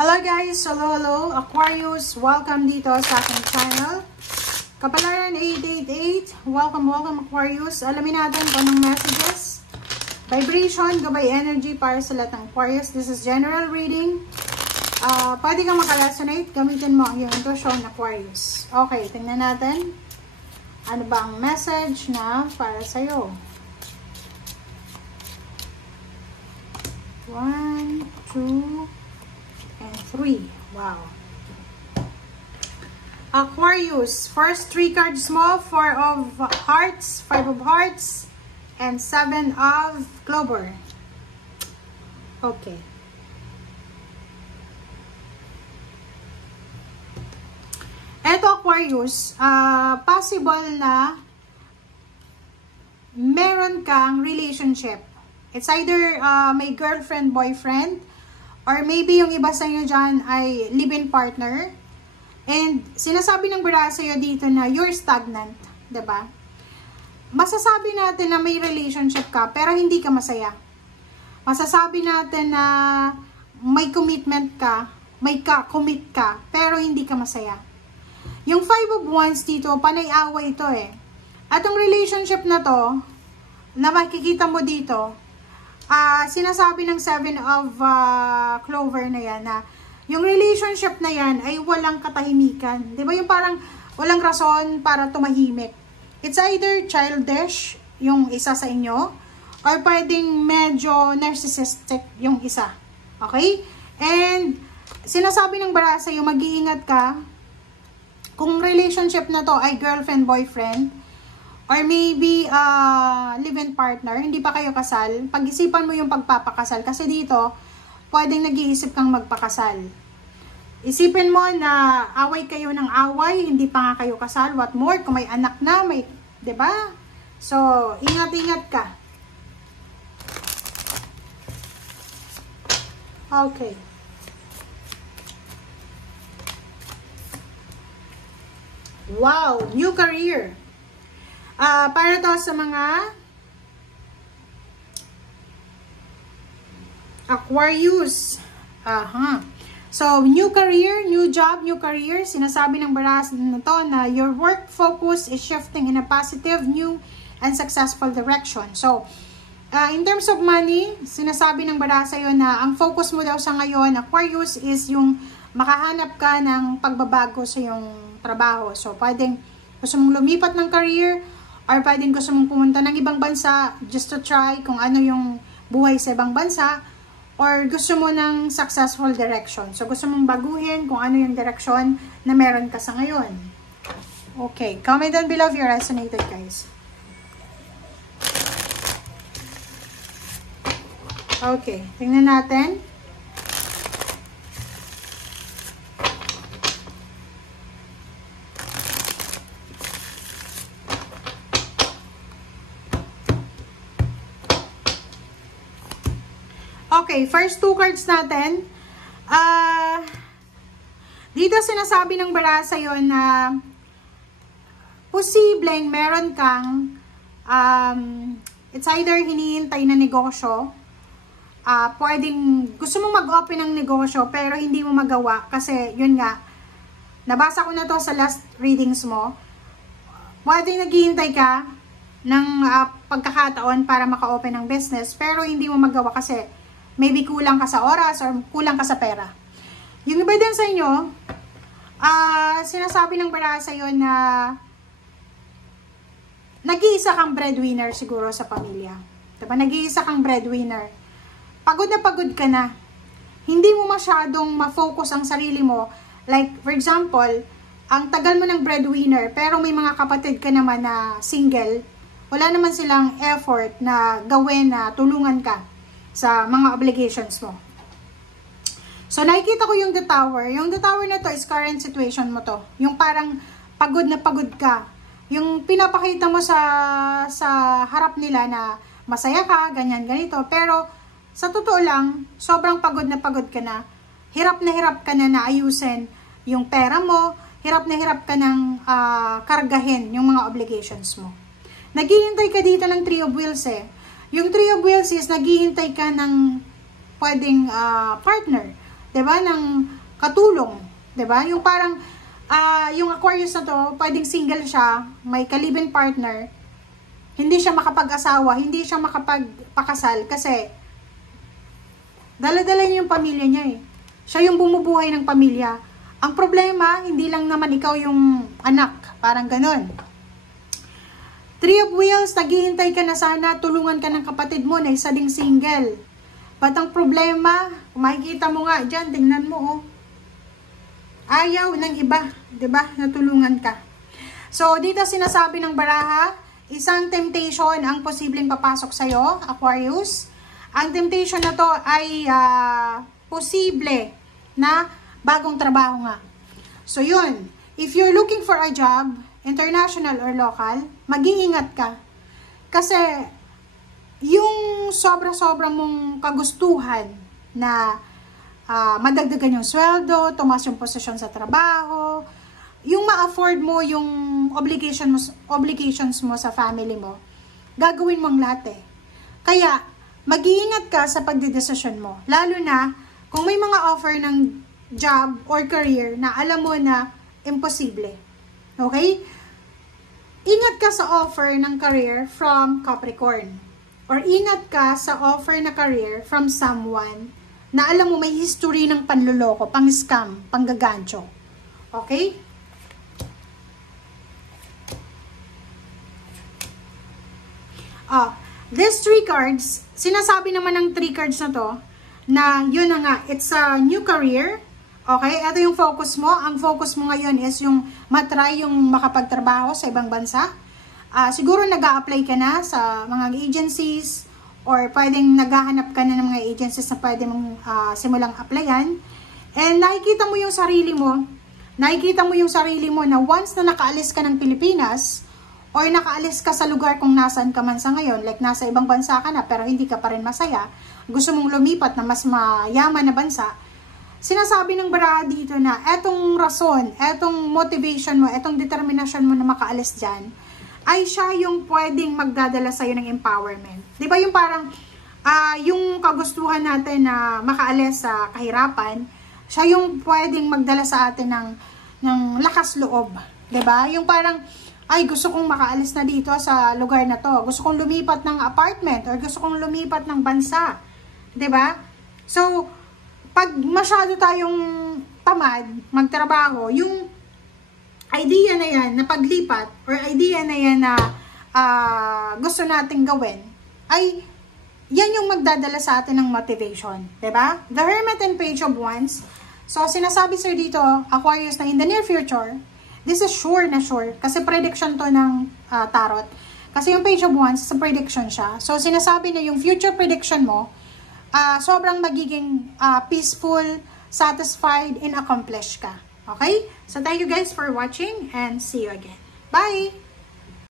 Hello guys! Hello! Aquarius! Welcome dito sa aking channel. Kapalaran 888. Welcome Aquarius. Alamin natin kung anong messages. Vibration, gabay energy para sa lahat ng Aquarius. This is general reading. Pwede kang makaresonate. Gamitin mo ang iyong intuition, Aquarius. Okay, tingnan natin. Ano ba ang message na para sa'yo? 1, 2, and 3. Wow. Aquarius. First 3 cards mo. 4 of hearts, 5 of hearts, and 7 of clover. Okay. Eto Aquarius, possible na meron kang relationship. It's either may girlfriend, boyfriend, or maybe yung iba sa inyo dyan ay live-in partner. And sinasabi ng bira sa'yo dito na you're stagnant. Diba? Masasabi natin na may relationship ka pero hindi ka masaya. Masasabi natin na may commitment ka, may commit ka, pero hindi ka masaya. Yung 5 of Wands dito, panay-away ito eh. At yung relationship na to, na makikita mo dito, sinasabi ng 7 of clover na yan na yung relationship na yan ay walang katahimikan. Di ba yung parang walang rason para tumahimik. It's either childish yung isa sa inyo or pwedeng medyo narcissistic yung isa. Okay? And sinasabi ng bara sa'yo, mag-iingat ka kung relationship na to ay girlfriend, boyfriend, or maybe live-in partner, hindi pa kayo kasal, pag-isipan mo yung pagpapakasal. Kasi dito, pwedeng nag-iisip kang magpakasal. Isipin mo na away kayo ng away, hindi pa nga kayo kasal. What more, kung may anak na, may, diba? So, ingat-ingat ka. Okay. Wow, new career. Para to sa mga Aquarius. So, new career, new job, new career. Sinasabi ng baras na to na your work focus is shifting in a positive, new, and successful direction. So, in terms of money, sinasabi ng baras sa'yo na ang focus mo daw sa ngayon, Aquarius, is yung makahanap ka ng pagbabago sa iyong trabaho. So, pwedeng gusto mong lumipat ng career, or pwedeng gusto mong pumunta ng ibang bansa just to try kung ano yung buhay sa ibang bansa, or gusto mo ng successful direction. So, gusto mong baguhin kung ano yung direction na meron ka sa ngayon. Okay. Comment down below if you resonated, guys. Okay. Tingnan natin. Okay, first 2 cards natin. Dito sinasabi ng bara sa'yo na posibleng meron kang it's either hinihintay na negosyo, pwedeng gusto mong mag-open ng negosyo pero hindi mo magawa kasi yun nga, nabasa ko na to sa last readings mo. Pwedeng naghihintay ka ng pagkakataon para maka-open ng business pero hindi mo magawa kasi maybe kulang ka sa oras or kulang ka sa pera. Yung iba din sa inyo, sinasabi ng bara sa'yo na nag-iisa kang breadwinner siguro sa pamilya. Diba? Nag-iisa kang breadwinner. Pagod na pagod ka na. Hindi mo masyadong ma-focus ang sarili mo. Like, for example, ang tagal mo ng breadwinner, pero may mga kapatid ka naman na single, wala naman silang effort na gawin na tulungan ka sa mga obligations mo. So, nakikita ko yung The Tower. Yung The Tower na to is current situation mo to. Yung parang pagod na pagod ka. Yung pinapakita mo sa harap nila na masaya ka, ganyan, ganito. Pero, sa totoo lang, sobrang pagod na pagod ka na. Hirap ka na ayusin yung pera mo. Hirap ka ng kargahin yung mga obligations mo. Naghihintay ka dito ng 3 of Wheels eh. Yung 3 of Wheels is naghihintay ka ng pwedeng partner. 'di ba, ng katulong, 'di ba? Yung parang yung Aquarius na to, pwedeng single siya, may ka-live-in partner, hindi siya makapag-asawa, hindi siya makapagpakasal kasi dala-dala niya yung pamilya niya eh. Siya yung bumubuhay ng pamilya. Ang problema, hindi lang naman ikaw yung anak, parang ganon. Three of Wheels, naghihintay ka na sana, tulungan ka ng kapatid mo na isa ding single. But ang problema, kung makikita mo nga dyan, tingnan mo oh. Ayaw ng iba, 'di ba? Natulungan ka. So, dito sinasabi ng baraha, isang temptation ang posibleng papasok sa iyo, Aquarius. Ang temptation na to ay posible na bagong trabaho nga. So, yun. If you're looking for a job, international or local, mag-iingat ka. Kasi, yung sobra-sobra mong kagustuhan na madagdagan yung sweldo, tumaas yung posisyon sa trabaho, yung ma-afford mo yung obligations mo sa family mo, gagawin mo ang lahat eh. Kaya, mag-iingat ka sa pagdedesisyon mo. Lalo na, kung may mga offer ng job or career na alam mo na imposible. Okay? Ingat ka sa offer ng career from Capricorn. Or ingat ka sa offer na career from someone na alam mo may history ng panloloko, pang-scam, panggagancho. Okay? These 3 cards, sinasabi naman ng 3 cards na to, na yun na nga, it's a new career. Okay? Ito yung focus mo. Ang focus mo ngayon is yung matry yung makapagtrabaho sa ibang bansa. Siguro nag-a-apply ka na sa mga agencies or pwedeng naghahanap ka na ng mga agencies na pwede mong simulang applyan. And nakikita mo yung sarili mo, na once na nakaalis ka ng Pilipinas or nakaalis ka sa lugar kung nasaan ka man sa ngayon, like nasa ibang bansa ka na pero hindi ka pa rin masaya, gusto mong lumipat na mas mayaman na bansa, sinasabi ng baraha dito na etong rason, etong motivation mo, etong determinasyon mo na makaalis dyan, ay siya yung pwedeng magdadala sa'yo ng empowerment. Di ba yung parang, yung kagustuhan natin na makaalis sa kahirapan, siya yung pwedeng magdala sa atin ng lakas loob. Di ba? Yung parang, ay gusto kong makaalis na dito sa lugar na to. Gusto kong lumipat ng apartment or gusto kong lumipat ng bansa. Di ba? So, pag masyado tayong tamad magtrabaho, yung idea na yan na paglipat or idea na yan na gusto nating gawin, ay yan yung magdadala sa atin ng motivation. Diba? The Hermit and Page of Wands. So, sinasabi sir dito, Aquarius, na in the near future, this is sure na sure. Kasi prediction to ng tarot. Kasi yung Page of Wands, sa prediction siya. So, sinasabi na yung future prediction mo, sobrang magiging peaceful, satisfied, and accomplished ka. Okay? So, thank you guys for watching and see you again. Bye!